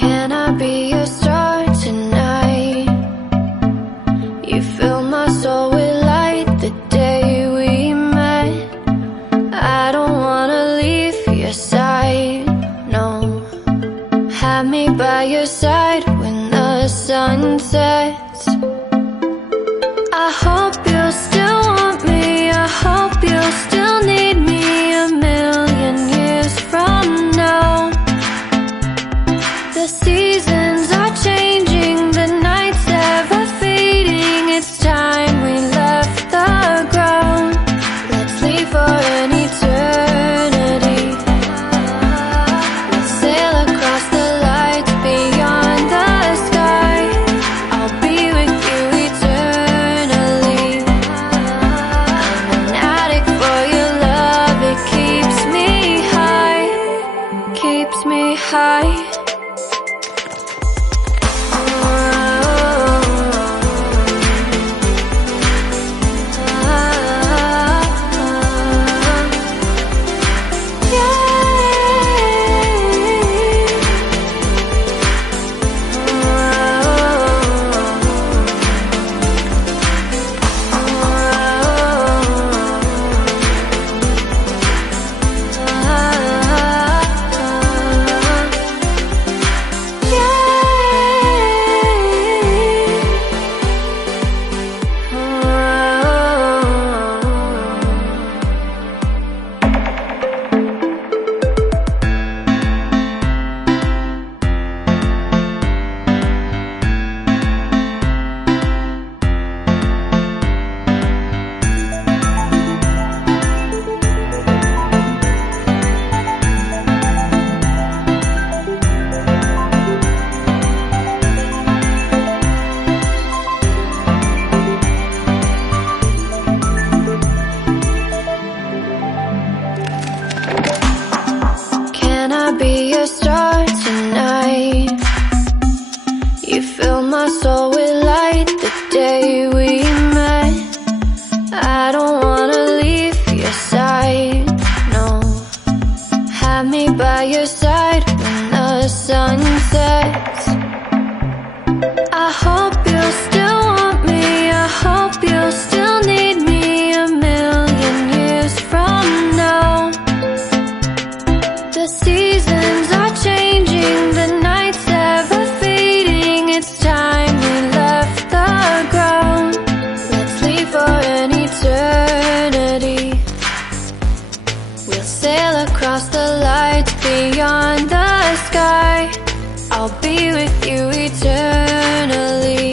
Can I be your star tonight? You fill my soul with light the day we met. I don't wanna leave your side, no. Have me by your side when the sun sets. I hope you'll still want me, I hope you'll still need me 1,000,000 years from now. The seasons are changing, the nights ever fading. It's time we left the ground. Let's leave for an eternity. Let's sail across the lights beyond the sky. I'll be my soul with light the day we met. I don't wanna leave your side, no. Have me by your side when the sun sets. I hope you'll still want me, I hope you'll still need me a million years from now. The seasons are changing, the nights ever fading. It's time we left the ground. Let's leave for an eternity. We'll sail across the lights beyond the sky. I'll be with you eternally.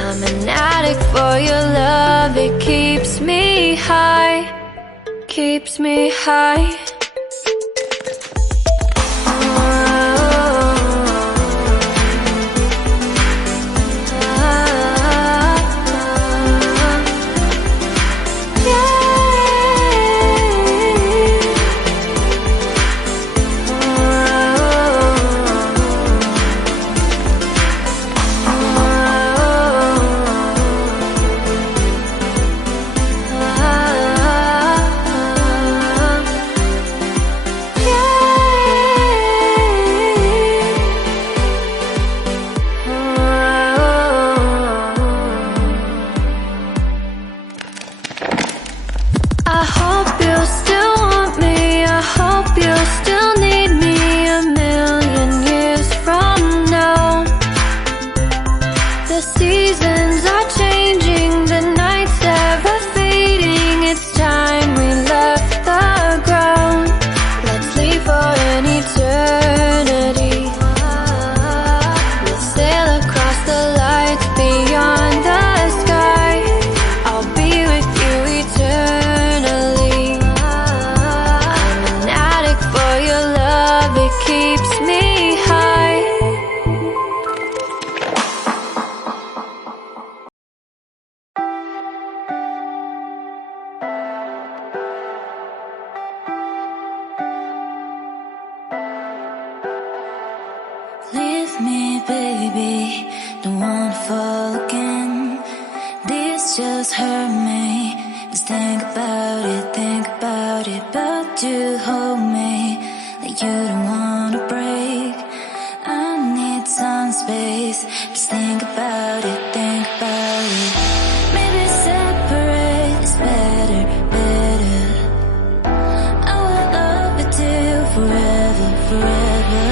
I'm an addict for your love, it keeps me high, keeps me high. I hope you'll still want me, I hope you'll still need me a million years from now. The seasons are changing, the nights ever fading. It's time we left the ground. Let's leave for an eternity. We'll sail across the lights beyond the sky. I'll be with you eternally. I'm an addict for your love, it keeps me high. Leave me, baby, don't wanna fall again. This just hurt me. Just think about it, but you hold me like you don't wanna break. I need some space. Just think about it, Maybe separate is better, better. I will love you till forever, forever.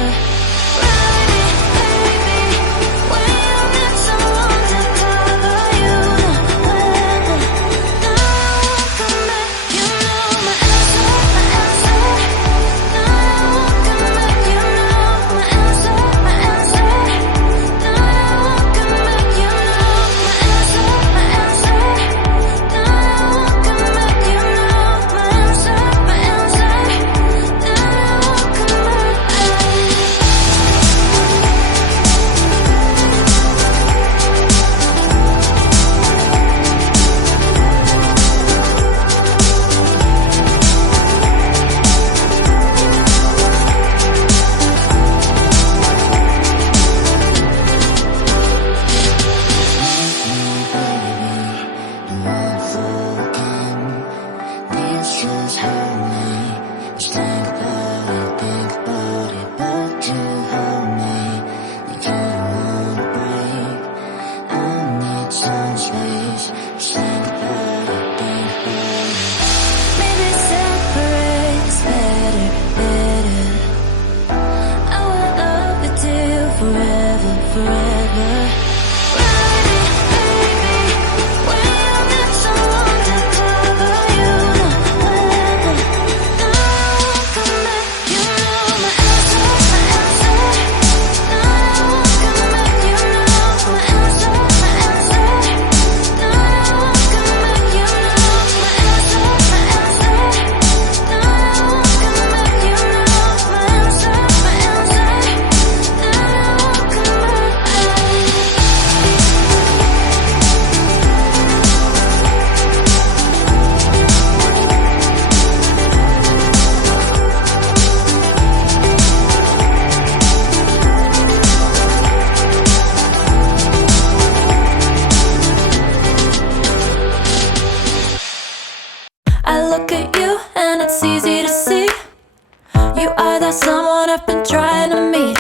I've been trying to meet.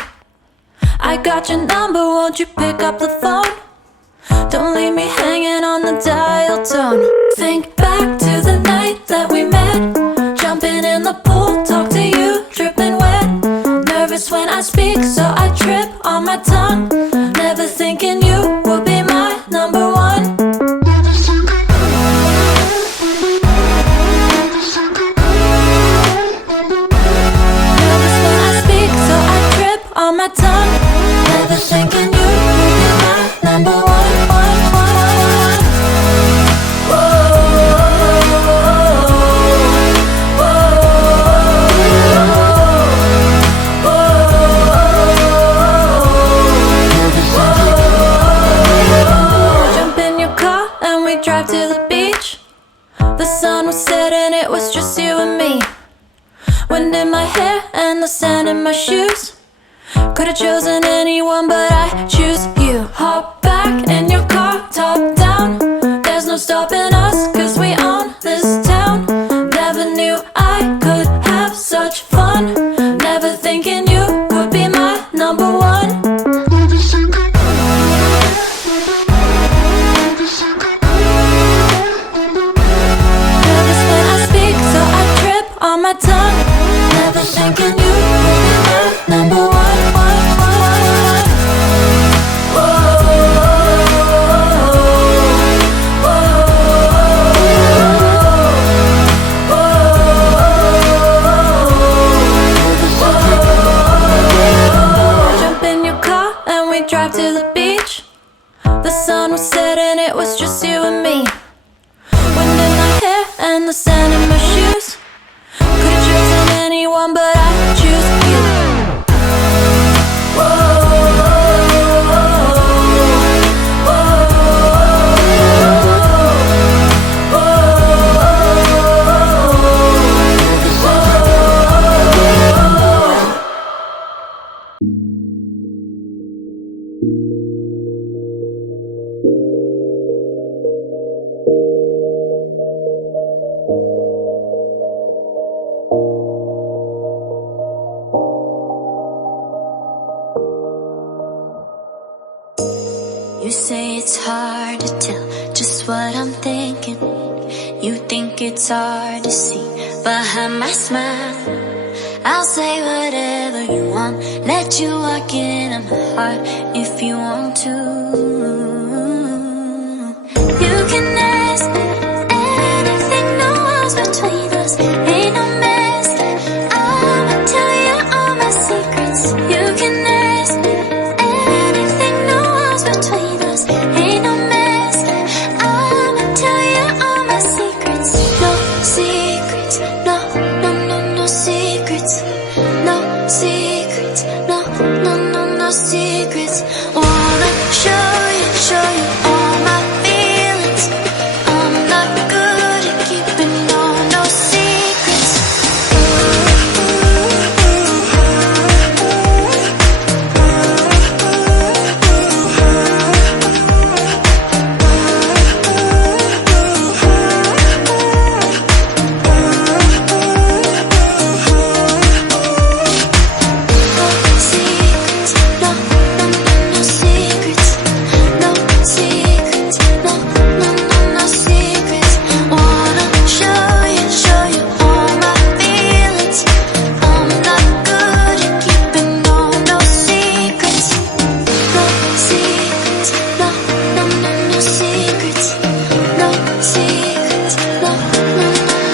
I got your number, won't you pick up the phone? Don't leave me hanging on the dial tone. Think back to the night that we met, jumping in the pool, talk to you, dripping wet. Nervous when I speak, so I trip on my tongue. Never thinking you would be my number one. Nervous when I speak, so I trip on my tongue. Never thinking you would be my number one. Drive to the beach. The sun was setting, it was just you and me. Wind in my hair and the sand in my shoes. Could've chosen anyone, but I choose you. Hop back in your car, top down. There's no stopping us, cause we own this town. Never knew I could have such fun. Never thinking you would be my number one. On my tongue, never thinking you would be my number one. Jump in your car and we drive to the beach. The sun was setting, it was just you and me. Wind in my hair and the sand in my shoes. Could've chosen anyone, but I choose you. You say it's hard to tell just what I'm thinking. You think it's hard to see behind my smile. I'll say whatever you want, let you walk into my heart if you want to. You can ask me anything, no walls between us, ain't no mess. I'ma tell you all my secrets. You can ask me anything, no walls between us.